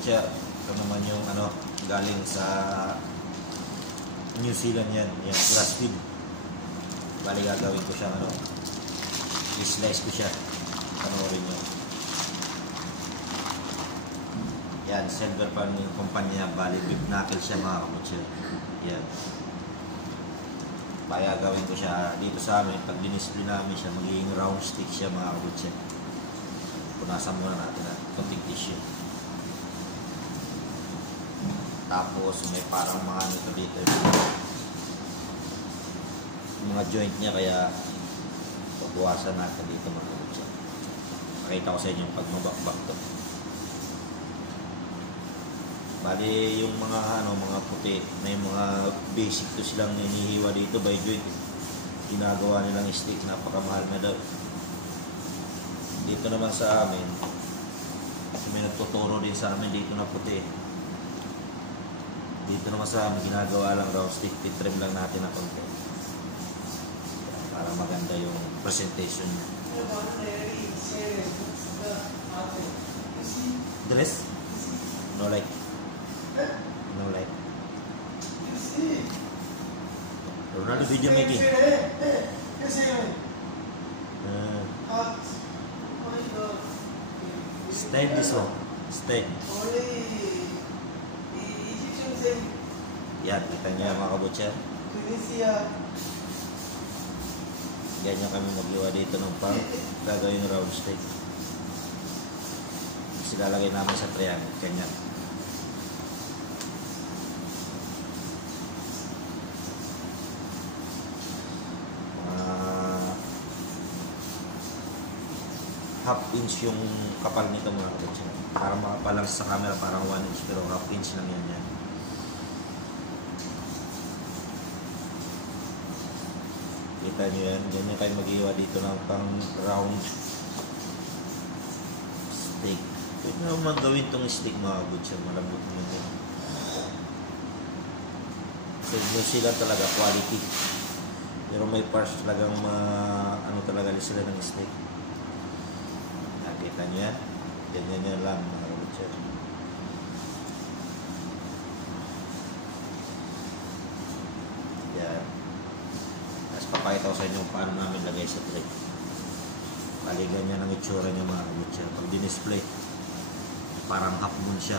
kabutya. Ito naman yung ano, galing sa New Zealand yan. Yan, grass feed. Bali gagawin ko siya ano, i-slice ko siya. Panoorin nyo. Yan, silver pan yung kumpanya. Bali beef knuckle siya mga kabutya. Yan. Kaya gawin ko siya dito sa amin. Pag dinisplay namin siya, magiging round stick siya mga kabutya. Punasan muna natin at kunting tissue. Tapos may parang mga nito dito. Mga joint niya, kaya pagbuwasan natin dito mga kabutya. Pakita ko sa inyo pag mabakbak to. Bali yung mga ano, mga puti, may mga basic to silang hinihiwa dito by joint. Ginagawa nilang stick, napakamahal na daw. Dito naman sa amin, kasi may nagtuturo din sa amin dito na puti. Dito naman sa amin, ginagawa lang raw stick, titrim lang natin na konti. Para maganda yung presentation niya. Dress? No like. No like. Ronaldo video making. Stay this one. Stay. Yan, kita niya mga kabutya. Ganyan kami mag-iwa dito ng pang gagawin round steak. Tapos ilalagay namin sa triangle. Ganyan. Half inch yung kapal nito mga kabutya. Para makapal lang sa camera, parang 1 inch, pero half inch lang yan. Kita nyo yan, ganyan kayo mag-iwa dito ng pang round steak. Pwede naman gawin itong steak mga kabutya, malambot nyo din. So New Zealand talaga, quality. Pero may parts talagang ano talaga sila ng steak. Nakita nyo yan, ganyan nyo lang mga kabutya. Yan. Papakita ko sa inyo paano namin lagay sa tray. Bali ganyan ang itsura niya mga kabutya. Pag dinisplay, parang half moon siya.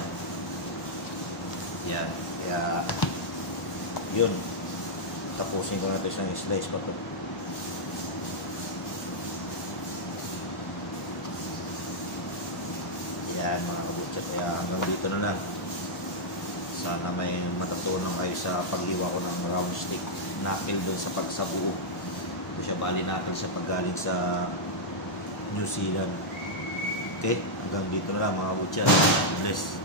Yan. Kaya, yun. Tapusin ko na ito isang slice pa ito. Yan mga kabutya. Kaya hanggang dito na lang. Sana may matutunan kayo sa paghiwa ko ng round stick knuckle doon sa pagsabuo. Ito siya, bali knuckle siya paggaling sa New Zealand. Okay, hanggang dito na lang mga kabutya. Bless.